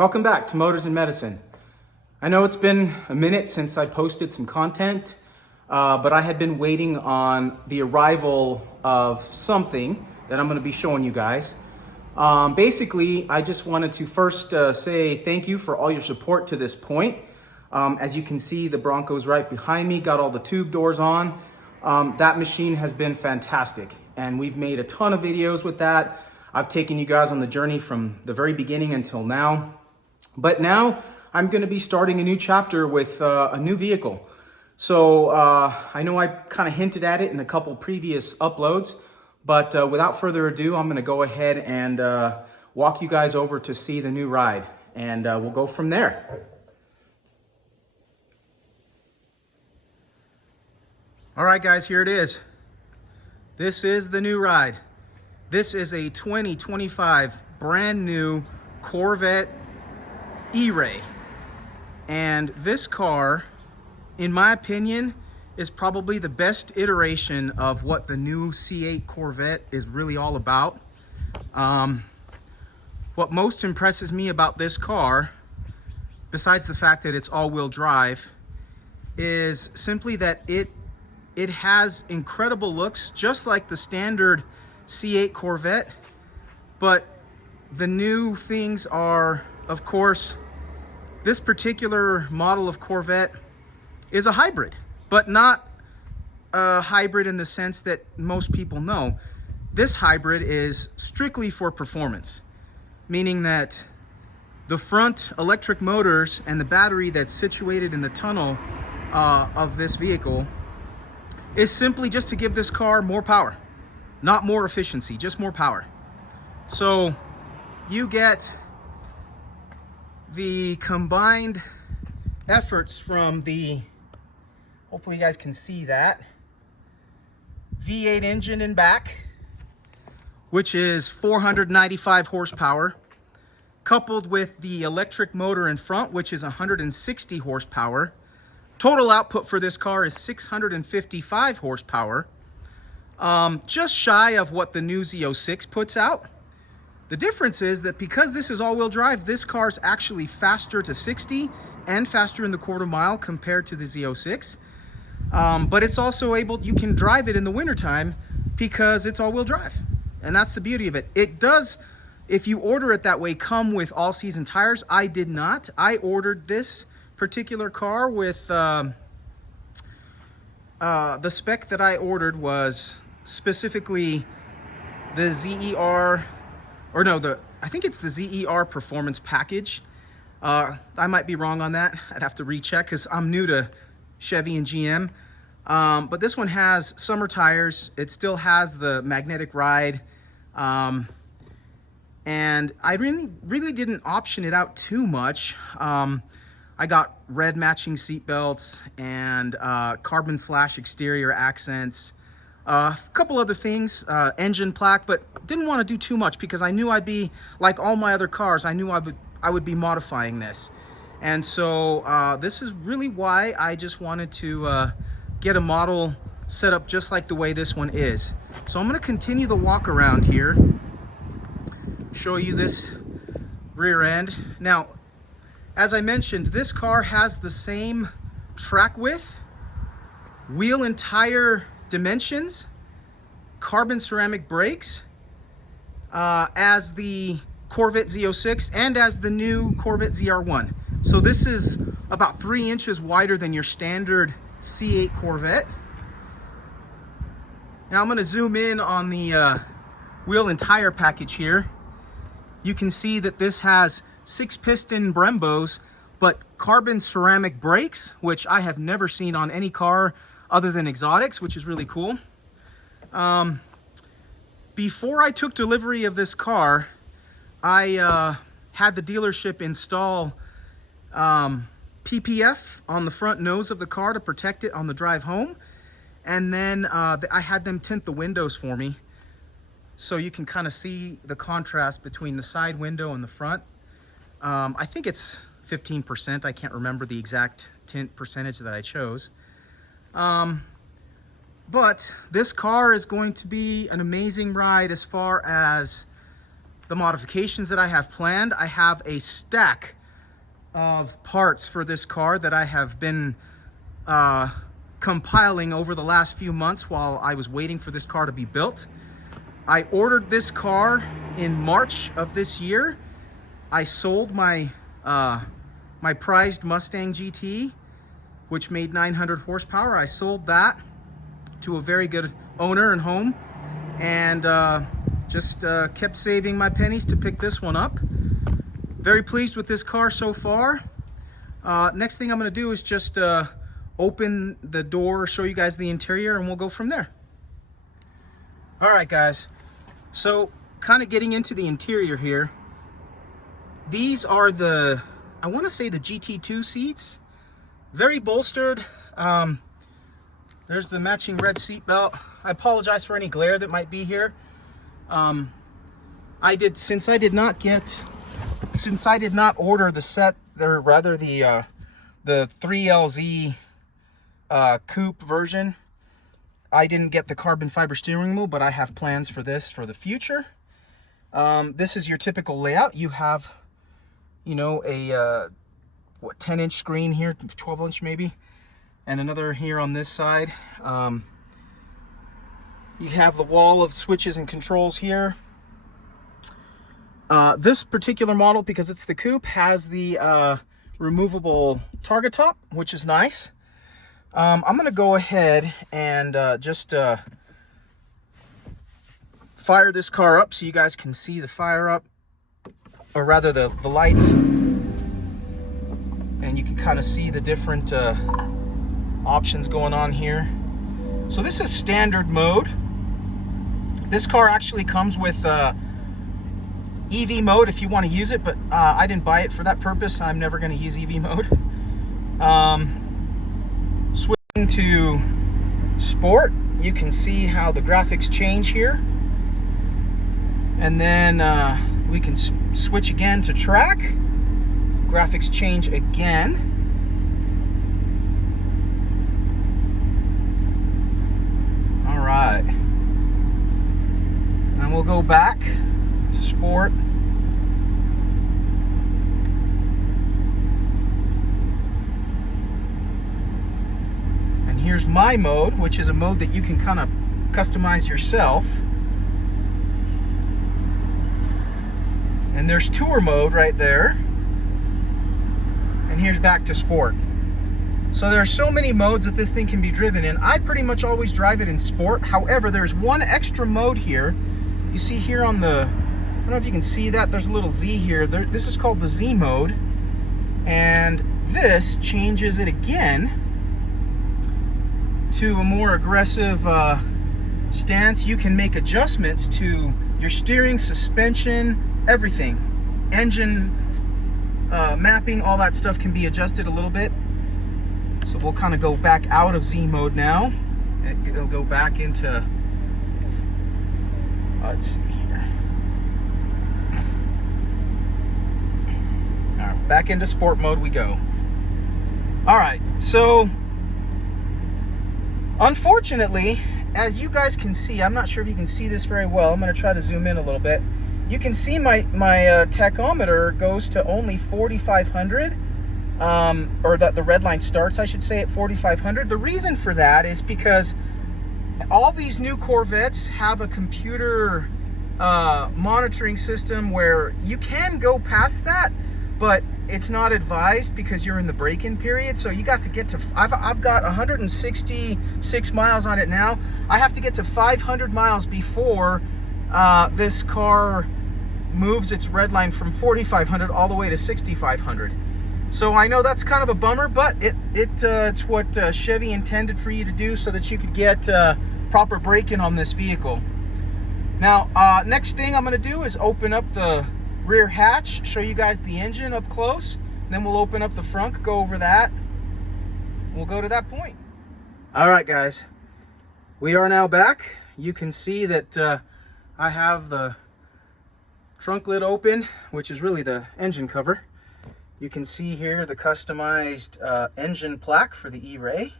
Welcome back to Motors and Medicine. I know it's been a minute since I posted some content, but I had been waiting on the arrival of something that I'm going to be showing you guys. Basically, I just wanted to first say thank you for all your support to this point. As you can see, the Bronco's right behind me, got all the tube doors on. That machine has been fantastic, and we've made a ton of videos with that. I've taken you guys on the journey from the very beginning until now. But now I'm going to be starting a new chapter with a new vehicle. So I know I kind of hinted at it in a couple previous uploads, but without further ado, I'm going to go ahead and walk you guys over to see the new ride, and we'll go from there. All right, guys, here it is. This is the new ride. This is a 2025 brand new Corvette E-Ray. And this car, in my opinion, is probably the best iteration of what the new C8 Corvette is really all about. What most impresses me about this car, besides the fact that it's all-wheel drive, is simply that it has incredible looks, just like the standard C8 Corvette, but the new things are, of course, this particular model of Corvette is a hybrid, but not a hybrid in the sense that most people know. This hybrid is strictly for performance, meaning that the front electric motors and the battery that's situated in the tunnel of this vehicle is simply just to give this car more power, not more efficiency, just more power. So you get the combined efforts from the, hopefully you guys can see that, V8 engine in back, which is 495 horsepower, coupled with the electric motor in front, which is 160 horsepower. Total output for this car is 655 horsepower, just shy of what the new Z06 puts out. The difference is that because this is all-wheel drive, this car is actually faster to 60 and faster in the quarter mile compared to the Z06. But it's also able, you can drive it in the wintertime because it's all-wheel drive. And that's the beauty of it. It does, if you order it that way, come with all-season tires. I did not. I ordered this particular car with, the spec that I ordered was specifically the ZER, or no, I think it's the ZER Performance Package. I might be wrong on that. I'd have to recheck because I'm new to Chevy and GM. But this one has summer tires. It still has the magnetic ride. And I really didn't option it out too much. I got red matching seat belts and carbon flash exterior accents. A couple other things, engine plaque, but didn't want to do too much because I knew I'd be, like all my other cars, I knew I would be modifying this. And so this is really why I just wanted to get a model set up just like the way this one is. So I'm going to continue the walk around here, show you this rear end. Now, as I mentioned, this car has the same track width, wheel and tire dimensions, carbon ceramic brakes as the Corvette Z06 and as the new Corvette ZR1. So this is about 3 inches wider than your standard C8 Corvette. Now I'm going to zoom in on the wheel and tire package here. You can see that this has 6-piston Brembos, but carbon ceramic brakes, which I have never seen on any car other than exotics, which is really cool. Before I took delivery of this car, I had the dealership install PPF on the front nose of the car to protect it on the drive home. And then I had them tint the windows for me, so you can kind of see the contrast between the side window and the front. I think it's 15%. I can't remember the exact tint percentage that I chose. But this car is going to be an amazing ride as far as the modifications that I have planned. I have a stack of parts for this car that I have been compiling over the last few months while I was waiting for this car to be built. I ordered this car in March of this year. I sold my my prized Mustang GT, which made 900 horsepower. I sold that to a very good owner and home, and just kept saving my pennies to pick this one up. Very pleased with this car so far. Next thing I'm going to do is just open the door, show you guys the interior, and we'll go from there. All right, guys. So kind of getting into the interior here. These are the, I want to say the GT2 seats. Very bolstered. There's the matching red seat belt. I apologize for any glare that might be here. Since I did not order the set, or rather the 3LZ coupe version, I didn't get the carbon fiber steering wheel, but I have plans for this for the future. This is your typical layout. You have, you know, a 10-inch screen here, 12-inch maybe, and another here on this side. You have the wall of switches and controls here. This particular model, because it's the coupe, has the removable target top, which is nice. I'm going to go ahead and just fire this car up so you guys can see the fire up, or rather the lights, and you can kind of see the different options going on here. So this is standard mode. This car actually comes with EV mode if you want to use it, but I didn't buy it for that purpose. I'm never going to use EV mode. Switching to sport, you can see how the graphics change here. And then we can switch again to track. Graphics change again. All right. And we'll go back to sport. And here's my mode, which is a mode that you can kind of customize yourself. And there's tour mode right there. And here's back to sport. So there are so many modes that this thing can be driven in. I pretty much always drive it in sport. However, there's one extra mode here. You see here on the, I don't know if you can see that, there's a little Z here. This is called the Z mode. And this changes it again to a more aggressive stance. You can make adjustments to your steering, suspension, everything. Engine mapping, all that stuff can be adjusted a little bit. So we'll kind of go back out of Z mode now. It'll go back into, let's see here. All right, back into sport mode we go. All right, so unfortunately, as you guys can see, I'm not sure if you can see this very well. I'm going to try to zoom in a little bit. You can see my tachometer goes to only 4,500, or that the red line starts, I should say, at 4,500. The reason for that is because all these new Corvettes have a computer monitoring system where you can go past that, but it's not advised because you're in the break-in period. So you got to get to, I've got 166 miles on it now. I have to get to 500 miles before this car moves its red line from 4,500 all the way to 6,500. So I know that's kind of a bummer, but it's what Chevy intended for you to do so that you could get proper braking on this vehicle. Now, next thing I'm going to do is open up the rear hatch, show you guys the engine up close. Then we'll open up the front, go over that. We'll go to that point. All right, guys, we are now back. You can see that I have the trunk lid open, which is really the engine cover. You can see here the customized engine plaque for the E-Ray.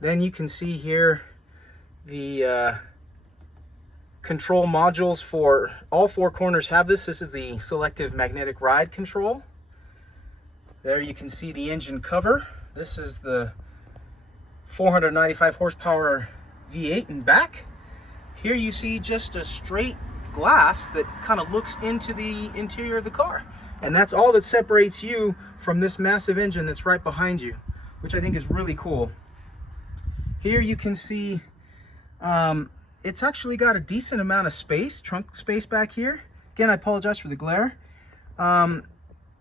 Then you can see here the control modules for all four corners have this. This is the selective magnetic ride control. There you can see the engine cover. This is the 495 horsepower V8 in back. Here you see just a straight glass that kind of looks into the interior of the car. And that's all that separates you from this massive engine that's right behind you, which I think is really cool. Here you can see it's actually got a decent amount of space, trunk space back here. Again, I apologize for the glare.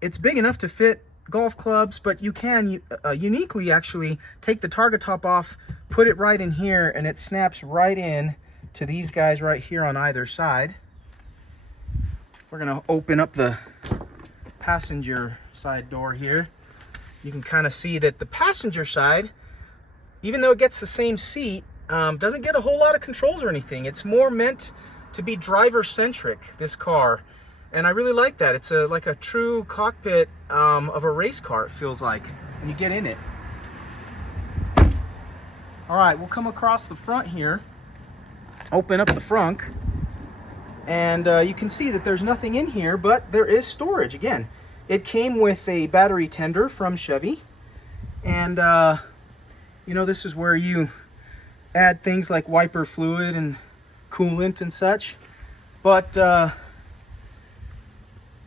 It's big enough to fit golf clubs, but you can uniquely actually take the target top off, put it right in here, and it snaps right in to these guys right here on either side. We're gonna open up the passenger side door here. You can kind of see that the passenger side, even though it gets the same seat, doesn't get a whole lot of controls or anything. It's more meant to be driver-centric, this car. And I really like that. It's like a true cockpit of a race car, it feels like, when you get in it. All right, we'll come across the front here, open up the front, and you can see that there's nothing in here, but there is storage. Again, it came with a battery tender from Chevy, and you know, this is where you add things like wiper fluid and coolant and such. But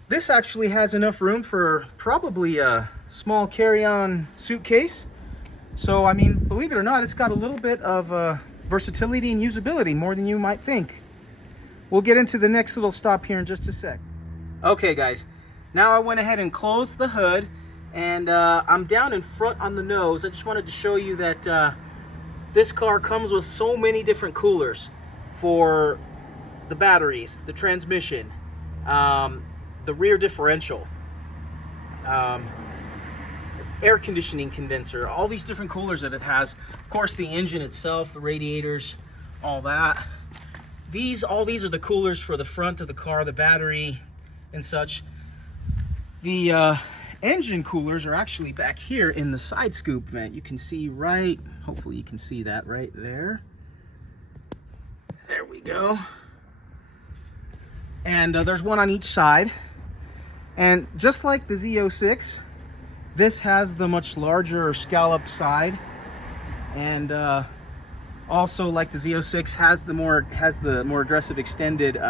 this actually has enough room for probably a small carry-on suitcase. So, I mean, believe it or not, it's got a little bit of versatility and usability, more than you might think. We'll get into the next little stop here in just a sec. Okay, guys, now I went ahead and closed the hood, and I'm down in front on the nose. I just wanted to show you that this car comes with so many different coolers for the batteries, the transmission, the rear differential, air conditioning condenser, all these different coolers that it has. Of course, the engine itself, the radiators, all that. All these are the coolers for the front of the car, the battery and such. The engine coolers are actually back here in the side scoop vent. You can see right, hopefully you can see that right there. There we go. And there's one on each side. And just like the Z06, this has the much larger scalloped side, and also like the Z06 has the more aggressive extended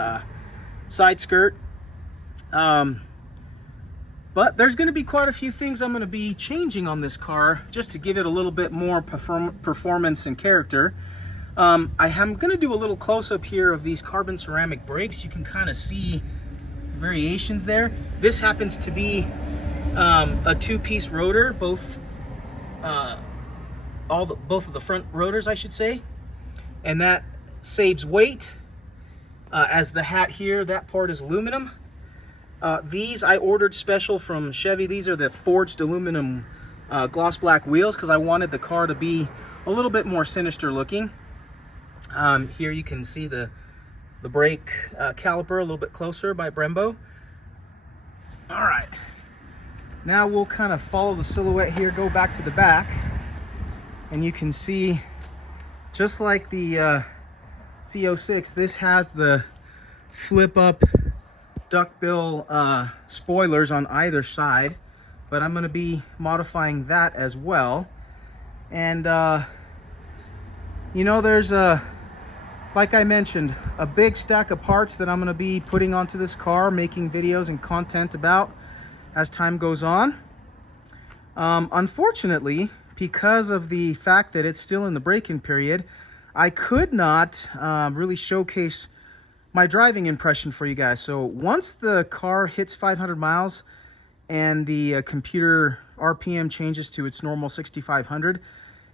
side skirt. But there's going to be quite a few things I'm going to be changing on this car just to give it a little bit more performance and character. I am going to do a little close-up here of these carbon ceramic brakes. You can kind of see variations there. This happens to be a two-piece rotor, both of the front rotors, I should say, and that saves weight. As the hat here, that part is aluminum. These I ordered special from Chevy. These are the forged aluminum gloss black wheels because I wanted the car to be a little bit more sinister looking. Here you can see the brake caliper a little bit closer by Brembo. All right, now we'll kind of follow the silhouette here, go back to the back, and you can see, just like the Z06, this has the flip up duckbill spoilers on either side, but I'm going to be modifying that as well. And you know, there's like I mentioned, a big stack of parts that I'm going to be putting onto this car, making videos and content about as time goes on. Unfortunately, because of the fact that it's still in the break-in period, I could not really showcase my driving impression for you guys. So once the car hits 500 miles and the computer RPM changes to its normal 6,500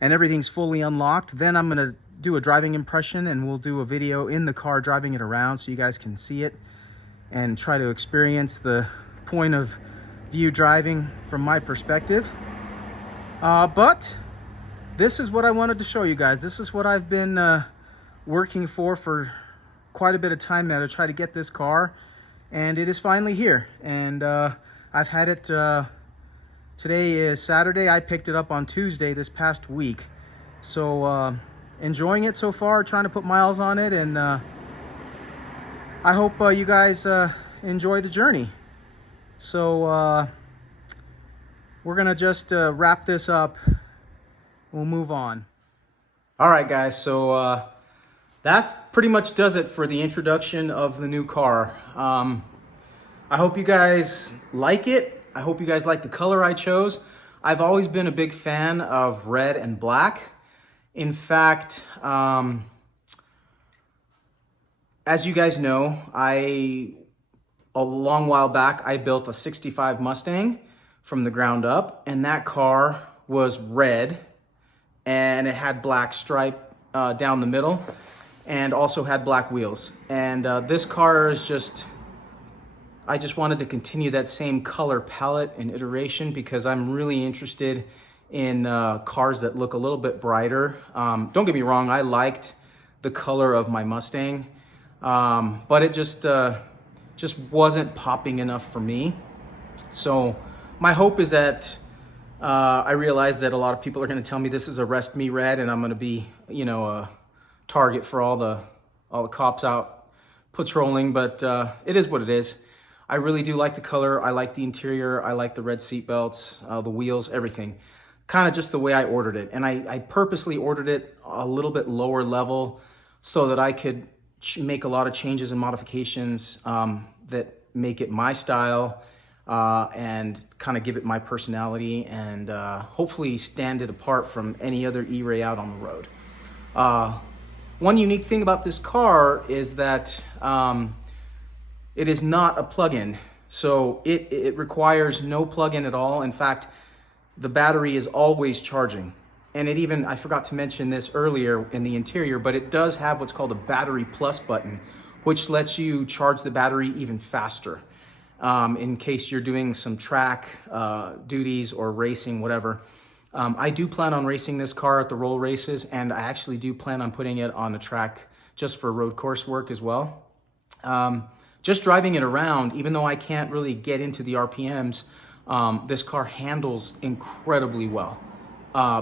and everything's fully unlocked, then I'm going to do a driving impression, and we'll do a video in the car driving it around so you guys can see it and try to experience the point of view driving from my perspective. But this is what I wanted to show you guys. This is what I've been working for quite a bit of time now to try to get this car, and it is finally here. And I've had it, today is Saturday. I picked it up on Tuesday this past week. So enjoying it so far, trying to put miles on it, and I hope you guys enjoy the journey. So we're gonna just wrap this up. We'll move on. All right, guys. So that pretty much does it for the introduction of the new car. I hope you guys like it. I hope you guys like the color I chose. I've always been a big fan of red and black. In fact, as you guys know, a long while back, I built a 65 Mustang from the ground up, and that car was red, and it had black stripe down the middle, and also had black wheels. And this car is just, I just wanted to continue that same color palette and iteration because I'm really interested in cars that look a little bit brighter. Don't get me wrong, I liked the color of my Mustang, but it just wasn't popping enough for me. So my hope is that I realize that a lot of people are going to tell me this is arrest me red, and I'm going to be, you know, a target for all the cops out patrolling. But it is what it is. I really do like the color. I like the interior. I like the red seat belts, the wheels, everything. Kind of just the way I ordered it. And I purposely ordered it a little bit lower level so that I could make a lot of changes and modifications that make it my style and kind of give it my personality and hopefully stand it apart from any other E-Ray out on the road. One unique thing about this car is that it is not a plug-in. So it requires no plug-in at all. In fact, the battery is always charging. And it even, I forgot to mention this earlier in the interior, but it does have what's called a battery plus button, which lets you charge the battery even faster in case you're doing some track duties or racing, whatever. I do plan on racing this car at the roll races, and I actually do plan on putting it on the track just for road course work as well. Just driving it around, even though I can't really get into the RPMs, this car handles incredibly well.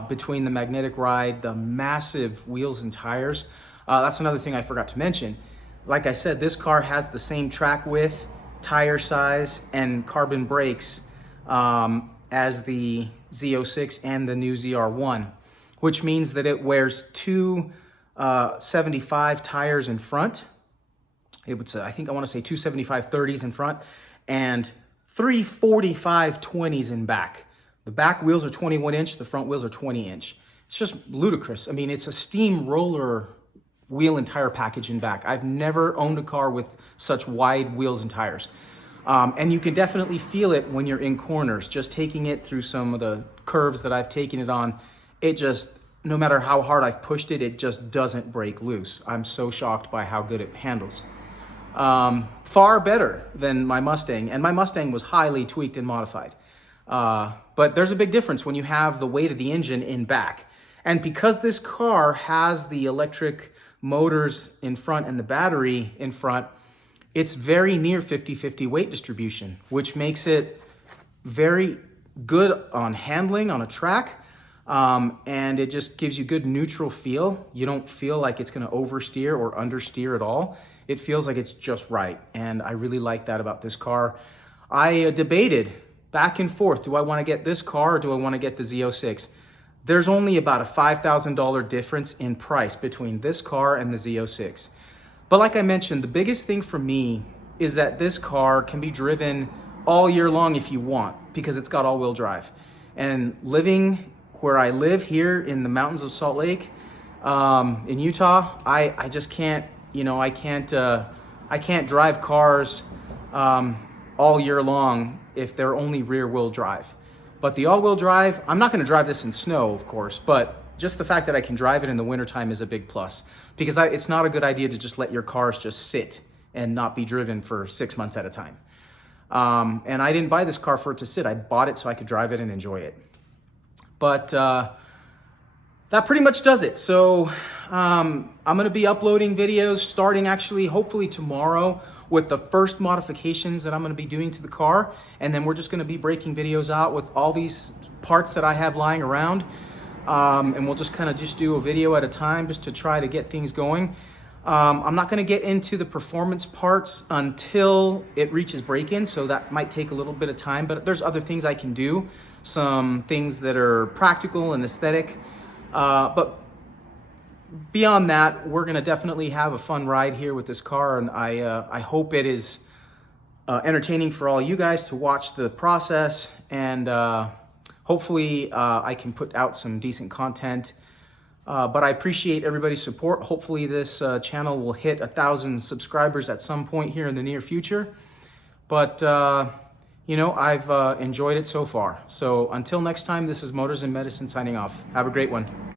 Between the magnetic ride, the massive wheels and tires. That's another thing I forgot to mention. Like I said, this car has the same track width, tire size, and carbon brakes as the Z06 and the new ZR1, which means that it wears two 75 tires in front. It would say, I think I want to say 275 30s in front and 345 20s in back. The back wheels are 21 inch, the front wheels are 20 inch. It's just ludicrous. I mean, it's a steamroller wheel and tire package in back. I've never owned a car with such wide wheels and tires. And you can definitely feel it when you're in corners, just taking it through some of the curves that I've taken it on. It just, no matter how hard I've pushed it, it just doesn't break loose. I'm so shocked by how good it handles. Far better than my Mustang, and my Mustang was highly tweaked and modified. But there's a big difference when you have the weight of the engine in back. And because this car has the electric motors in front and the battery in front, it's very near 50-50 weight distribution, which makes it very good on handling on a track. And it just gives you good neutral feel. You don't feel like it's going to oversteer or understeer at all. It feels like it's just right. And I really like that about this car. I debated back and forth. Do I want to get this car or do I want to get the Z06? There's only about a $5,000 difference in price between this car and the Z06. But like I mentioned, the biggest thing for me is that this car can be driven all year long if you want, because it's got all-wheel drive. And living where I live here in the mountains of Salt Lake, in Utah, I just can't, you know, I can't drive cars all year long if they're only rear-wheel drive. But the all-wheel drive, I'm not going to drive this in snow, of course, but just the fact that I can drive it in the wintertime is a big plus, because it's not a good idea to just let your cars just sit and not be driven for 6 months at a time. And I didn't buy this car for it to sit. I bought it so I could drive it and enjoy it. But that pretty much does it. So I'm going to be uploading videos starting actually hopefully tomorrow with the first modifications that I'm going to be doing to the car. And then we're just going to be breaking videos out with all these parts that I have lying around. And we'll just kind of just do a video at a time just to try to get things going. I'm not going to get into the performance parts until it reaches break-in, so that might take a little bit of time, but there's other things I can do, some things that are practical and aesthetic. But beyond that, we're going to definitely have a fun ride here with this car, and I hope it is entertaining for all you guys to watch the process, and hopefully I can put out some decent content. But I appreciate everybody's support. Hopefully this channel will hit 1,000 subscribers at some point here in the near future. But, you know, I've enjoyed it so far. So until next time, this is Motors and Medicine signing off. Have a great one.